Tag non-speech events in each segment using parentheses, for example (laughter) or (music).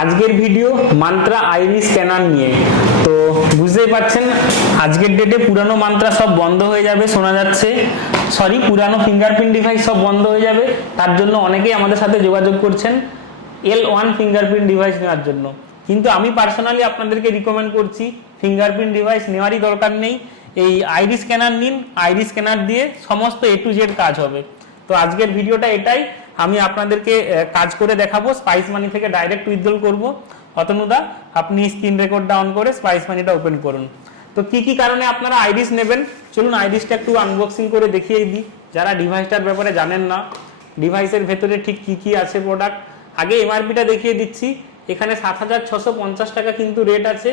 আজকের video mantra আইরি scanner নিয়ে। তো বুঝতেই পারছেন, আজকের ডেটে পুরানো মান্ত্রা সব বন্ধ হয়ে যাবে, শোনা যাচ্ছে। সরি পুরানো ফিঙ্গারপ্রিন্ট ডিভাইস সব বন্ধ হয়ে যাবে। তার জন্য অনেকেই আমাদের সাথে যোগাযোগ করছেন এল ওয়ান ফিঙ্গারপ্রিন্ট ডিভাইস নেওয়ার জন্য। কিন্তু আমি পার্সোনালি আপনাদেরকে রিকমেন্ড করছি ফিঙ্গারপ্রিন্ট ডিভাইস নেওয়ারই দরকার নেই। এই আইরি স্ক্যানার নিন আইরি স্ক্যানার দিয়ে সমস্ত এ টু জেড কাজ হবে। তো আজকের ভিডিওটা এটাই। আমি আপনাদেরকে কাজ করে দেখাবো। স্পাইস মানি থেকে ডাইরেক্ট উইথড্রল করব। অতনুদা, আপনি স্ক্রিন রেকর্ডটা অন করে স্পাইস মানিটা ওপেন করুন। তো কি কি কারণে আপনারা আইরিস নেবেন? চলুন আইরিসটা একটু আনবক্সিং করে দেখিয়ে দিই। যারা ডিভাইসটার ব্যাপারে জানেন না ডিভাইসের ভেতরে ঠিক কি কি আছে প্রোডাক্ট আগে এমআরপিটা দেখিয়ে দিচ্ছি। এখানে সাত হাজার ছশো পঞ্চাশ টাকা কিন্তু রেট আছে।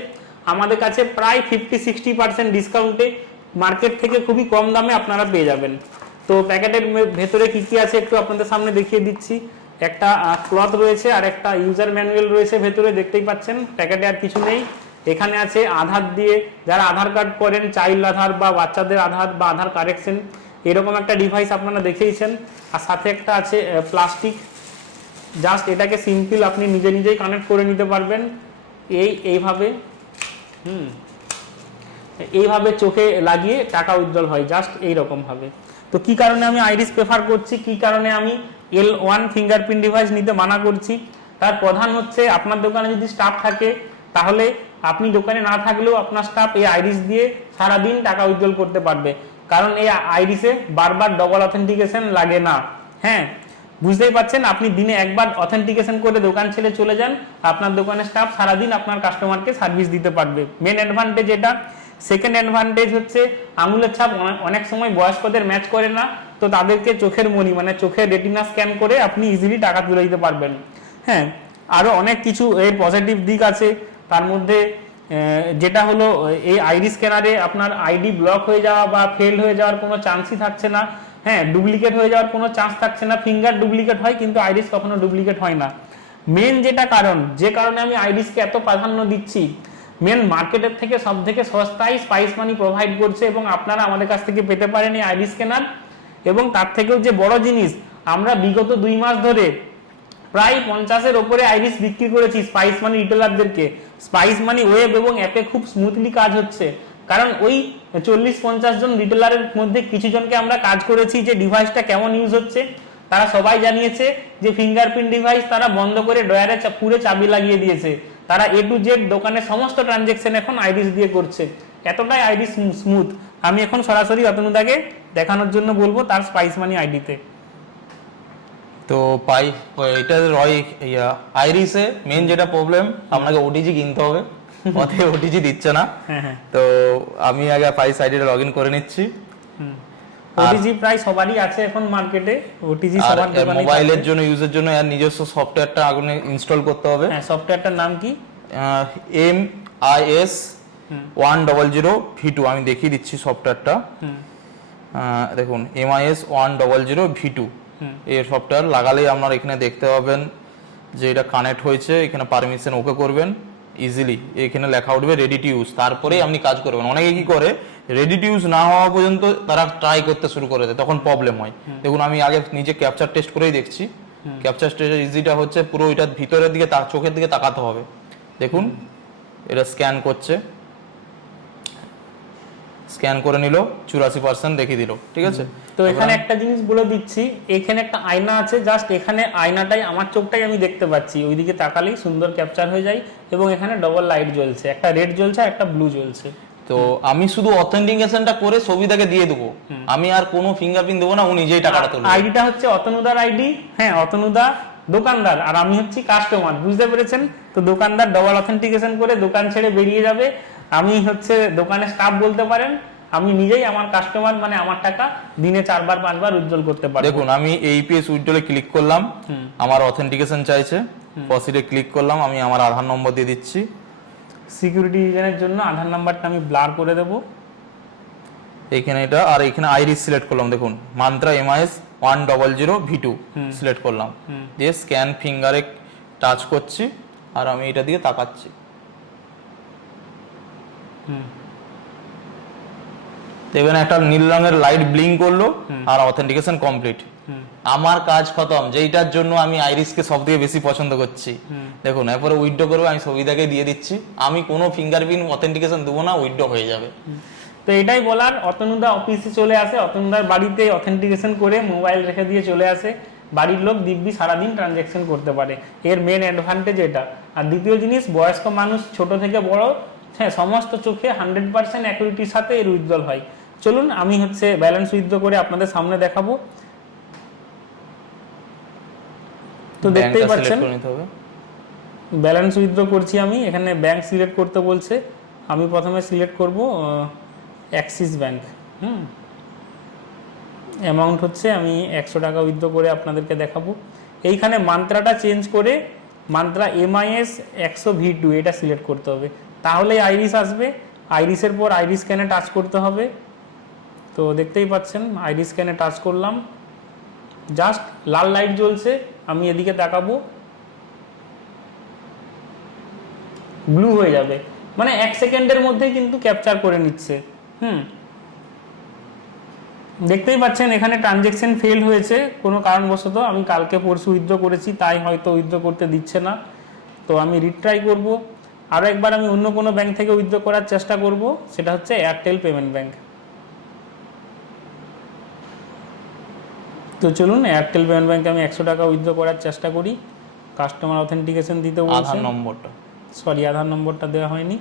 আমাদের কাছে প্রায় ফিফটি সিক্সটি পার্সেন্ট ডিসকাউন্টে মার্কেট থেকে খুবই কম দামে আপনারা পেয়ে যাবেন। তো প্যাকেটের ভেতরে কি কি আছে একটু আপনাদের সামনে দেখিয়ে দিচ্ছি। একটা ক্লথ রয়েছে আর একটা ইউজার ম্যানুয়াল রয়েছে ভেতরে, দেখতেই পাচ্ছেন। প্যাকেটে আর কিছু নেই। এখানে আছে আধার দিয়ে, যারা আধার কার্ড করেন চাইল্ড আধার বা বাচ্চাদের আধার বা আধার কারেকশন এরকম একটা ডিভাইস আপনারা দেখেইছেন আর সাথে একটা আছে প্লাস্টিক জাস্ট এটাকে সিম্পল আপনি নিজে নিজেই কানেক্ট করে নিতে পারবেন। এই, এইভাবে, হুম, এইভাবে চোখে লাগিয়ে টাকা উজ্জ্বল হয়। জাস্ট এই রকম ভাবে। তো কি কারণে আমি আইরিস প্রেফার করছি? কি কারণে আমি এল ওয়ান ফিঙ্গারপ্রিন্ট ডিভাইস নিতে মানা করছি? তার প্রধান হচ্ছে আপনার দোকানে যদি স্টাফ থাকে, তাহলে আপনি দোকানে না থাকলেও আপনার স্টাফ এই আইরিস দিয়ে সারাদিন টাকা উজ্জ্বল করতে পারবে। কারণ এই আইরিসে বারবার ডবল অথেন্টিকেশন লাগে না। হ্যাঁ বুঝতেই পারছেন? আপনি দিনে একবার অথেন্টিকেশন করে দোকান ছেড়ে চলে যান, আপনার দোকানের স্টাফ সারাদিন আপনার কাস্টমারকে সার্ভিস দিতে পারবে। মেন অ্যাডভান্টেজ এটা সেকেন্ড অ্যাডভান্টেজ হচ্ছে, আঙুলের ছাপ অনেক সময় বয়স্কদের ম্যাচ করে না, তো তাদেরকে চোখের মনি মানে চোখের রেটিনা স্ক্যান করে আপনি ইজিলি টাকা তুলে দিতে পারবেন। হ্যাঁ আরও অনেক কিছু এর পজিটিভ দিক আছে। তার মধ্যে যেটা হলো এই আইডি স্ক্যানারে আপনার আইডি ব্লক হয়ে যাওয়া বা ফেল হয়ে যাওয়ার কোনো চান্সই থাকছে না। হ্যাঁ ডুপ্লিকেট হয়ে যাওয়ার কোনো চান্স থাকছে না। ফিঙ্গার ডুপ্লিকেট হয়, কিন্তু আইরিস কখনো ডুপ্লিকেট হয় না। মেন যেটা কারণ, যে কারণে আমি আইরিসকে এত প্রাধান্য দিচ্ছি মেন মার্কেটের থেকে সব থেকে সস্তায় স্পাইস মানি প্রোভাইড করছে এবং আপনারা আমাদের কাছ থেকে পেতে পারেন এই আইডি স্ক্যানার এবং তার থেকেও যে বড় জিনিস, আমরা বিগত দুই মাস ধরে প্রায় পঞ্চাশের ওপরে আইরিস বিক্রি করেছি স্পাইস মানি রিটেলারদেরকে স্পাইস মানি ওয়েব এবং অ্যাপে খুব স্মুথলি কাজ হচ্ছে। কারণ ওই চল্লিশ পঞ্চাশ জন রিটেলারের মধ্যে কিছু জনকে আমরা কাজ করেছি যে ডিভাইসটা কেমন ইউজ হচ্ছে। তারা সবাই জানিয়েছে যে ফিঙ্গারপ্রিন্ট ডিভাইস তারা বন্ধ করে ডয়ারে পুরে চাবি লাগিয়ে দিয়েছে। তারা এ টু জেড দোকানের সমস্ত ট্রানজেকশন এখন আইরিস দিয়ে করছে। এতটাই আইরিস স্মুথ আমি এখন সরাসরি অতনুদাকে দেখানোর জন্য বলব তার স্পাইস মানি আইডিতে তো। পাই এটা রয় ইয়া আইরিসে মেন যেটা প্রবলেম আপনাকে ওটিজি কিনতে হবে। (laughs) পথে ওটিজি দিচ্ছে না। হ্যাঁ হ্যাঁ। তো আমি আগে পাই সাইডে লগ ইন করে নিচ্ছি। ওটিজি প্রায় সবারই আছে এখন মার্কেটে ওটিজি সবার দোকানে মোবাইলের জন্য ইউজের জন্য আর নিজস্ব সফটওয়্যারটা আগুনে ইনস্টল করতে হবে। হ্যাঁ সফটওয়্যারটার নাম কি? M I S one double zero V two আমি দেখিয়ে দিচ্ছি সফটওয়্যারটা হুম। দেখুন M I S one double zero V two. এই সফটওয়্যার লাগালেই আপনার এখানে দেখতে পাবেন যে এটা কানেক্ট হয়েছে এখানে পারমিশন ওকে করবেন ইজিলি এখানে লেখা উঠবে রেডি টু ইউজ তারপরেই আপনি কাজ করবেন। অনেকে কি করে রেডি টু ইউজ না হওয়া পর্যন্ত তারা ট্রাই করতে শুরু করে দেয়। তখন প্রবলেম হয়। দেখুন আমি আগে নিজে ক্যাপচার টেস্ট করেই দেখছি। ক্যাপচার টেস্টের ইজিটা হচ্ছে পুরো এটার ভিতরের দিকে তা- চোখের দিকে তাকাতে হবে। দেখুন এটা স্ক্যান করছে। স্ক্যান করে নিল চুরাশি পার্সেন্ট দেখিয়ে দিল। ঠিক আছে? তো এখানে একটা জিনিস বলে দিচ্ছি এখানে একটা আয়না আছে জাস্ট এখানে আয়নাটাই আমার চোখটাই আমি দেখতে পাচ্ছি। ওইদিকে তাকালেই সুন্দর ক্যাপচার হয়ে যায় এবং এখানে ডবল লাইট জ্বলছে। একটা রেড জ্বলছে একটা ব্লু জ্বলছে। তো আমি শুধু অথেন্টিকেশনটা করে ছবিটাকে দিয়ে দেবো। আমি আর কোনো ফিঙ্গারপ্রিন্ট দেবো না ও নিজেই টাকাটা তুলবে। আইডিটা হচ্ছে অতনুদার আইডি। হ্যাঁ অতনুদা দোকানদার। আর আমি হচ্ছি কাস্টমার বুঝতে পেরেছেন? তো দোকানদার ডবল অথেন্টিকেশন করে দোকান ছেড়ে বেরিয়ে যাবে। আমি হচ্ছে দোকানের স্টাফ বলতে পারেন আমি নিজেই আমার কাস্টমার মানে আমার টাকা দিনে চারবার পাঁচবার উজ্জ্বল করতে পারি দেখুন আমি এইপিএস উইড্রোলে ক্লিক করলাম। আমার অথেন্টিকেশন চাইছে। প্রসিডে ক্লিক করলাম। আমি আমার আধার নম্বর দিয়ে দিচ্ছি। সিকিউরিটি রিজনের জন্য আধার নাম্বারটা আমি ব্লার করে দেবো। এখানে এটা আর এখানে আইরিস সিলেক্ট করলাম দেখুন Mantra MIS one double zero V two select করলাম। দিয়ে স্ক্যান ফিঙ্গারে টাচ করছি আর আমি এটা দিয়ে তাকাচ্ছি। দেখবেন একটা নীল রঙের লাইট ব্লিং করল আর অথেন্টিকেশন কমপ্লিট আমার কাজ খতম যেইটার জন্য আমি আইরিসকে সব থেকে বেশি পছন্দ করছি। দেখুন এরপরে উইথড্র করবে আমি সবিতাকে দিয়ে দিচ্ছি। আমি কোনো ফিঙ্গারপ্রিন্ট অথেন্টিকেশন দেবো না উইথড্র হয়ে যাবে। তো এটাই বলার অতনুদা অফিসে চলে আসে অতনুদার বাড়িতে অথেন্টিকেশন করে মোবাইল রেখে দিয়ে চলে আসে। বাড়ির লোক দিব্যি সারাদিন ট্রানজ্যাকশন করতে পারে। এর মেন অ্যাডভান্টেজ এটা। আর দ্বিতীয় জিনিস বয়স্ক মানুষ ছোট থেকে বড় হ্যাঁ সমস্ত চোখে হান্ড্রেড পার্সেন্ট অ্যাকুইটির সাথে এর উজ্জ্বল হয়। চলুন আমি হচ্ছে ব্যালেন্স উইথড্র করে আপনাদের সামনে দেখাবো। তো দেখতেই পাচ্ছেন। ব্যালেন্স উইথড্র করছি আমি। এখানে ব্যাংক সিলেক্ট করতে বলছে। আমি প্রথমে সিলেক্ট করব অ্যাক্সিস ব্যাংক হুম? অ্যামাউন্ট হচ্ছে আমি একশো টাকা উইথড্র করে আপনাদেরকে দেখাবো। এইখানে মান্ত্রাটা চেঞ্জ করে মান্ত্রা এমআইএস একশো ভি টু এটা সিলেক্ট করতে হবে। তাহলেই আইরিস আসবে। আইরিসের পর আইরিস স্ক্যানে টাচ করতে হবে। তো দেখতেই পাচ্ছেন আইরিস স্ক্যানে টাচ করলাম। জাস্ট লাল লাইট জ্বলছে, আমি এদিকে তাকাবো। ব্লু হয়ে যাবে। মানে এক সেকেন্ডের মধ্যেই কিন্তু ক্যাপচার করে নিচ্ছে। হুম। দেখতেই পাচ্ছেন, এখানে ট্রানজেকশন ফেল হয়েছে। কোনো কারণবশত আমি কালকে পরশু উইথড্র করেছি, তাই হয়তো উইথড্র করতে দিচ্ছে না। তো আমি রিট্রাই করব। আরও একবার আমি অন্য কোনো ব্যাংক থেকে উইথড্র করার চেষ্টা করব, সেটা হচ্ছে এয়ারটেল পেমেন্ট ব্যাংক তো চলুন এয়ারটেল পেমেন্ট ব্যাংকে আমি একশো টাকা উইথড্র করার চেষ্টা করি। কাস্টমার অথেন্টিকেশন দিতে বলছে। আধার নম্বরটা। সরি আধার নম্বরটা দেওয়া হয়নি।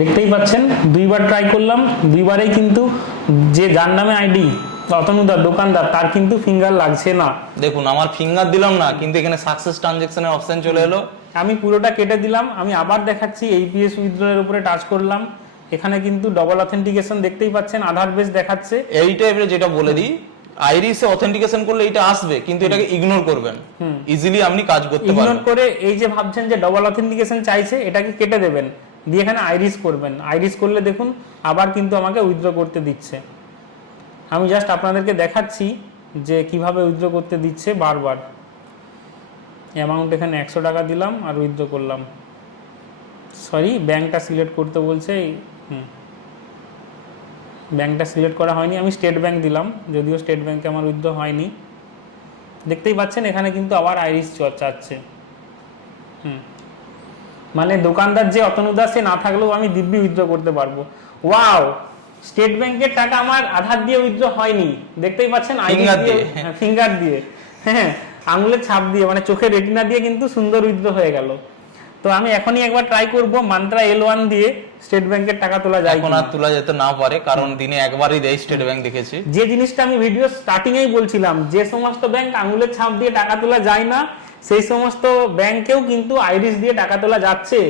দেখতেই পাচ্ছেন দুইবার ট্রাই করলাম দুইবারেই কিন্তু যে যার নামে আইডি অতনুদার দোকানদার তার কিন্তু ফিঙ্গার লাগছে না। দেখুন আমার ফিঙ্গার দিলাম না কিন্তু এখানে সাকসেস ট্রানজেকশনের অপশন চলে এলো। আমি পুরোটা কেটে দিলাম আমি আবার দেখাচ্ছি এইপিএস উইথড্রয়ের উপরে টাচ করলাম। এখানে কিন্তু ডবল অথেন্টিকেশন দেখতেই পাচ্ছেন আধার বেস দেখাচ্ছে। এইটা এবারে যেটা বলে দিই আইরিসে অথেন্টিকেশন করলে এটা আসবে কিন্তু এটাকে ইগনোর করবেন। ইজিলি আপনি কাজ করতে ইগনোর করে এই যে ভাবছেন যে ডবল অথেন্টিকেশন চাইছে এটাকে কেটে দেবেন দিয়ে এখানে আইরিস করবেন। আইরিস করলে দেখুন আবার কিন্তু আমাকে উইথড্র করতে দিচ্ছে। আমি জাস্ট আপনাদেরকে দেখাচ্ছি যে কীভাবে উইথড্র করতে দিচ্ছে বারবার। অ্যামাউন্ট এখানে একশো টাকা দিলাম আর উইথড্র করলাম। সরি ব্যাংকটা সিলেক্ট করতে বলছে হুম। ব্যাংকটা সিলেক্ট করা হয়নি, আমি স্টেট ব্যাংক দিলাম, যদিও স্টেট ব্যাংকে আমার উইথড্র হয়নি। দেখতেই পাচ্ছেন, এখানে কিন্তু আবার আইরিস চ- চাচ্ছে হুম। মানে দোকানদার যে অতনুদা সে না থাকলেও আমি দিব্যি উইথড্র করতে পারব। ওয়াও স্টেট ব্যাংকের টাকা আমার আধার দিয়ে উইথড্র হয়নি। দেখতেই পাচ্ছেন Finger দিয়ে। ফিঙ্গার দিয়ে। হ্যাঁ আঙুলের ছাপ দিয়ে মানে চোখের রেটিনা দিয়ে কিন্তু সুন্দর উইথড্র হয়ে গেল। তো আমি এখনই একবার ট্রাই করব মান্ত্রা এল ওয়ান দিয়ে স্টেট ব্যাংকের টাকা তোলা যায় এখন আর তোলা যেতে না পারে কারণ দিনে একবারই দেয় স্টেট ব্যাংক দেখেছি। যে জিনিসটা আমি ভিডিও স্টার্টিং এই বলছিলাম যে সমস্ত ব্যাংক আঙুলের ছাপ দিয়ে টাকা তোলা যায় না সেই সমস্ত ব্যাংকেও কিন্তু আইরিস দিয়ে টাকা তোলা যাচ্ছে।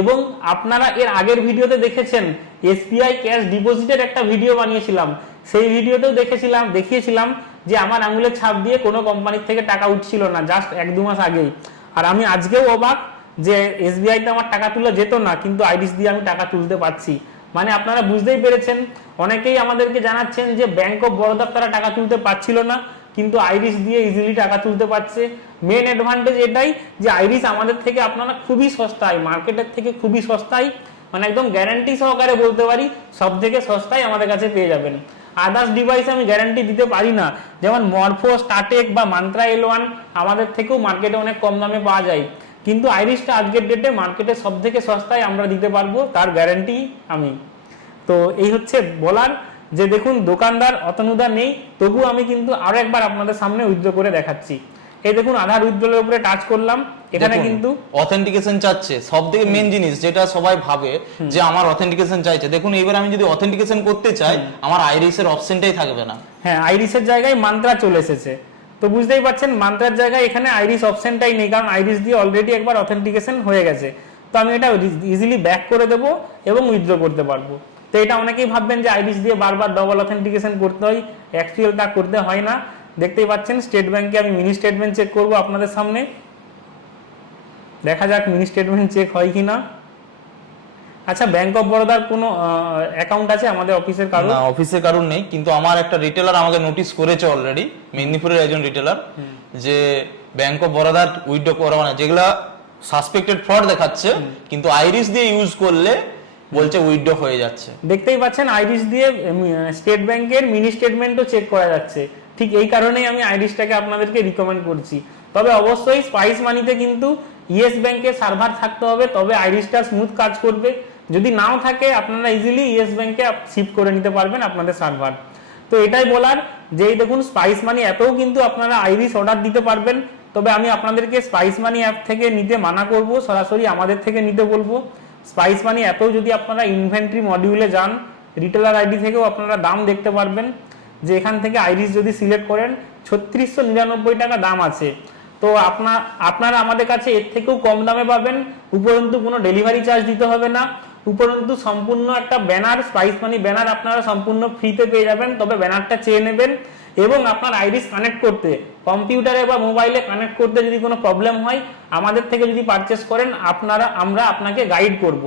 এবং আপনারা এর আগের ভিডিওতে দেখেছেন, এসবিআই ক্যাশ ডিপোজিটের একটা ভিডিও বানিয়েছিলাম। সেই ভিডিওতেও দেখেছিলাম, দেখিয়েছিলাম যে আমার আঙুলের ছাপ দিয়ে কোনো কোম্পানির থেকে টাকা উঠছিল না জাস্ট এক দু মাস আগেই। আর আমি আজকেও অবাক যে এসবিআই তে আমার টাকা তুলে যেত না, কিন্তু আইরিস দিয়ে আমি টাকা তুলতে পারছি। মানে আপনারা বুঝতেই পেরেছেন, অনেকেই আমাদেরকে জানাচ্ছেন যে ব্যাংক অফ বরোদার তারা টাকা তুলতে পারছিল না কিন্তু আইরিশ দিয়ে ইজিলি টাকা তুলতে পারছে। মেন অ্যাডভান্টেজ এটাই যে আইরিশ আমাদের থেকে আপনারা খুবই সস্তায় মার্কেটের থেকে খুবই সস্তায় মানে একদম গ্যারান্টি সহকারে বলতে পারি সব থেকে সস্তায় আমাদের কাছে পেয়ে যাবেন। আদার্স ডিভাইসে আমি গ্যারান্টি দিতে পারি না। যেমন মরফো স্টার্টেক বা মান্ত্রা এল ওয়ান আমাদের থেকেও মার্কেটে অনেক কম দামে পাওয়া যায়। কিন্তু আইরিশটা আজকের ডেটে মার্কেটে সব থেকে সস্তায় আমরা দিতে পারব, তার গ্যারান্টি আমি। তো এই হচ্ছে বলার। যে দেখুন দোকানদার অতনুদা নেই তবু আমি কিন্তু আরও একবার আপনাদের সামনে উইথড্র করে দেখাচ্ছি। এই দেখুন আধার উইথড্রলের উপরে টাচ করলাম এখানে কিন্তু অথেন্টিকেশন চাচ্ছে। সব থেকে মেন জিনিস যেটা সবাই ভাবে যে আমার অথেন্টিকেশন চাইছে। দেখুন এবার আমি যদি অথেন্টিকেশন করতে চাই আমার আইরিসের অপশনটাই থাকবে না। হ্যাঁ আইরিসের জায়গায় মান্ত্রা চলে এসেছে। তো বুঝতেই পারছেন মান্ত্রার জায়গায় এখানে আইরিস অপশনটাই নেই কারণ আইরিস দিয়ে অলরেডি একবার অথেন্টিকেশন হয়ে গেছে। তো আমি এটা ইজিলি ব্যাক করে দেবো এবং উইথড্র করতে পারব। তো এটা অনেকেই ভাববেন যে আইরিস দিয়ে বারবার ডবল অথেন্টিকেশন করতে হয় অ্যাকচুয়াল তা করতে হয় না। দেখতেই পাচ্ছেন স্টেট ব্যাংকে আমি মিনি স্টেটমেন্ট চেক করব আপনাদের সামনে। দেখা যাক মিনি স্টেটমেন্ট চেক হয় কি না আচ্ছা ব্যাংক অফ বরোদার কোনো অ্যাকাউন্ট আছে আমাদের অফিসের কারও না অফিসে কারণ নেই কিন্তু আমার একটা রিটেলার আমাকে নোটিস করেছে অলরেডি মেদিনীপুরের একজন রিটেলার যে ব্যাংক অফ বরোদার উইথড্র করা মানে যেগুলা সাসপেক্টেড ফ্রড দেখাচ্ছে কিন্তু আইরিস দিয়ে ইউজ করলে বলছে উইথড্র হয়ে যাচ্ছে। দেখতেই পাচ্ছেন আইরিশ দিয়ে স্টেট ব্যাংকের মিনি স্টেটমেন্টও চেক করা যাচ্ছে। ঠিক এই কারণেই আমি আইরিশটাকে আপনাদেরকে রিকমেন্ড করছি। তবে অবশ্যই স্পাইস মানিতে কিন্তু ইয়েস ব্যাংকের সার্ভার থাকতে হবে, তবে আইরিশটা স্মুথ কাজ করবে। যদি নাও থাকে, আপনারা ইজিলি ইয়েস ব্যাংকে শিফট করে নিতে পারবেন আপনাদের সার্ভার তো এটাই বলার, যে দেখুন স্পাইস মানি অ্যাপেও কিন্তু আপনারা আইরিশ অর্ডার দিতে পারবেন। তবে আমি আপনাদেরকে স্পাইস মানি অ্যাপ থেকে নিতে মানা করব, সরাসরি আমাদের থেকে নিতে বলব। স্পাইস মানি অ্যাপেও যদি আপনারা ইনভেন্টরি মডিউলে যান রিটেলার আইডি থেকেও আপনারা দাম দেখতে পারবেন। যে এখান থেকে আইরিস যদি সিলেক্ট করেন, ছত্রিশশো নিরানব্বই টাকা দাম আছে। তো আপনার আপনারা আমাদের কাছে এর থেকেও কম দামে পাবেন। উপরন্তু কোনো ডেলিভারি চার্জ দিতে হবে না। উপরন্তু সম্পূর্ণ একটা ব্যানার স্পাইস মানি ব্যানার আপনারা সম্পূর্ণ ফ্রিতে পেয়ে যাবেন। তবে ব্যানারটা চেয়ে নেবেন। এবং আপনার আইরিস কানেক্ট করতে কম্পিউটারে বা মোবাইলে কানেক্ট করতে যদি কোনো প্রবলেম হয়, আমাদের থেকে যদি পারচেস করেন, আপনারা, আমরা আপনাকে গাইড করব।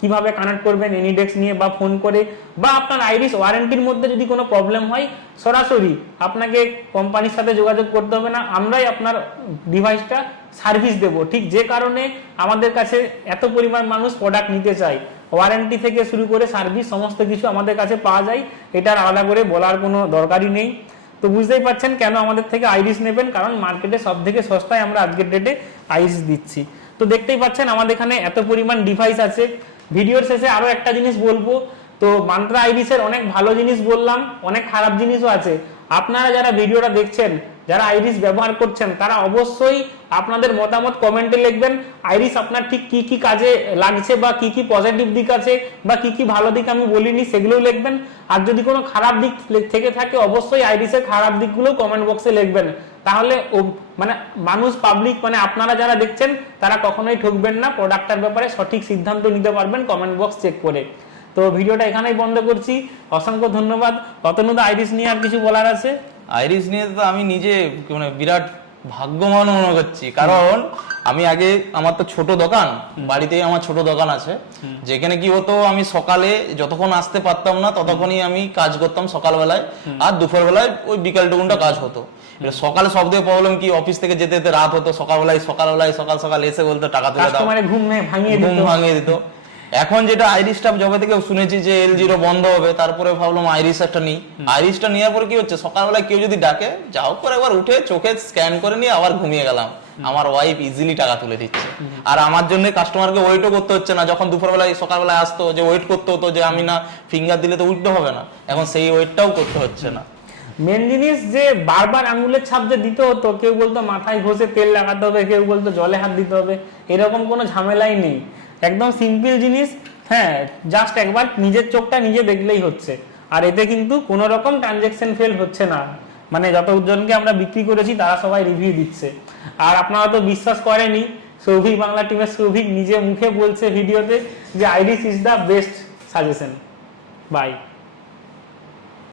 কীভাবে কানেক্ট করবেন এনিডেক্স নিয়ে বা ফোন করে, বা আপনার আইরিস ওয়ারেন্টির মধ্যে যদি কোনো প্রবলেম হয়, সরাসরি আপনাকে কোম্পানির সাথে যোগাযোগ করতে হবে না, আমরাই আপনার ডিভাইসটা সার্ভিস দেব। ঠিক যে কারণে আমাদের কাছে এত পরিমাণ মানুষ প্রোডাক্ট নিতে চায়। ওয়ারেন্টি থেকে শুরু করে সার্ভিস সমস্ত কিছু আমাদের কাছে পাওয়া যায়। এটার আলাদা করে বলার কোনো দরকারই নেই। তো বুঝতেই পারছেন কেন আমাদের থেকে আইরিশ নেবেন? কারণ মার্কেটে সব থেকে সস্তায় আমরা আজকের ডেটে আইরিশ দিচ্ছি। তো দেখতেই পাচ্ছেন আমাদের এখানে এত পরিমাণ ডিভাইস আছে। ভিডিওর শেষে আরও একটা জিনিস বলব। তো মান্ত্রা আইরিসের অনেক ভালো জিনিস বললাম, অনেক খারাপ জিনিসও আছে। আপনারা যারা ভিডিওটা দেখছেন, যারা আইরিস ব্যবহার করছেন, তারা অবশ্যই আপনাদের মতামত কমেন্টে লিখবেন। আইরিস আপনার ঠিক কি কি কাজে লাগছে বা কি কি পজিটিভ দিক আছে বা কি কি ভালো দিক আমি বলিনি, সেগুলোও লিখবেন। আর যদি কোনো খারাপ দিক থেকে থাকে, অবশ্যই আইরিসের খারাপ দিকগুলো কমেন্ট বক্সে লিখবেন। তাহলে মানে মানুষ পাবলিক মানে আপনারা যারা দেখছেন, তারা কখনোই ঠকবেন না। প্রোডাক্টটার ব্যাপারে সঠিক সিদ্ধান্ত নিতে পারবেন কমেন্ট বক্স চেক করে। তো ভিডিওটা এখানেই বন্ধ করছি। অসংখ্য ধন্যবাদ। অতনুদা আইরিস নিয়ে আর কিছু বলার আছে? আইরিস নিয়ে তো আমি নিজে মানে বিরাট ভাগ্যবান মনে করছি। কারণ আমি আগে আমার তো ছোট দোকান বাড়িতেই আমার ছোট দোকান আছে। যেখানে কি হতো আমি সকালে যতক্ষণ আসতে পারতাম না ততক্ষণই আমি কাজ করতাম সকালবেলায়। আর দুপুরবেলায় ওই বিকাল টুকুনটা কাজ হতো। সকালে সব থেকে প্রবলেম কি অফিস থেকে যেতে যেতে রাত হতো সকালবেলায় সকালবেলায় সকাল সকাল এসে বলতো টাকা তুলে দাও। ঘুম ভাঙিয়ে দিত। এখন যেটা আইরিশ স্টাফ যবে থেকে শুনেছি যে এল জিরো বন্ধ হবে তারপরে ভাবলাম আইরিশ একটা নিই। আইরিশটা নেওয়ার পরে কি হচ্ছে? সকালবেলা কেউ যদি ডাকে যাও করে একবার উঠে চোখে স্ক্যান করে নিয়ে আবার ঘুমিয়ে গেলাম। আমার ওয়াইফ ইজিলি টাকা তুলে দিচ্ছে। আর আমার জন্য কাস্টমারকে ওয়েটও করতে হচ্ছে না। যখন দুপুরবেলায় সকালবেলায় আসতো যে ওয়েট করতে হতো যে আমি না ফিঙ্গার দিলে তো উঠতে হবে না। এখন সেই ওয়েটটাও করতে হচ্ছে না। মেন জিনিস যে বারবার আঙুলের ছাপ যে দিতে হতো কেউ বলতো মাথায় ঘষে তেল লাগাতে হবে কেউ বলতো জলে হাত দিতে হবে এরকম কোনো ঝামেলাই নেই। একদম সিম্পল জিনিস হ্যাঁ জাস্ট একবার নিজের চোখটা নিজে দেখলেই হচ্ছে। আর এতে কিন্তু কোনো রকম ট্রানজেকশন ফেল হচ্ছে না। মানে যত উজ্জনকে আমরা বিক্রি করেছি, তারা সবাই রিভিউ দিচ্ছে। আর আপনারা তো বিশ্বাস করেনি সৌভিক বাংলা টিমের সৌভিক নিজে মুখে বলছে ভিডিওতে যে IDs is the best suggestion by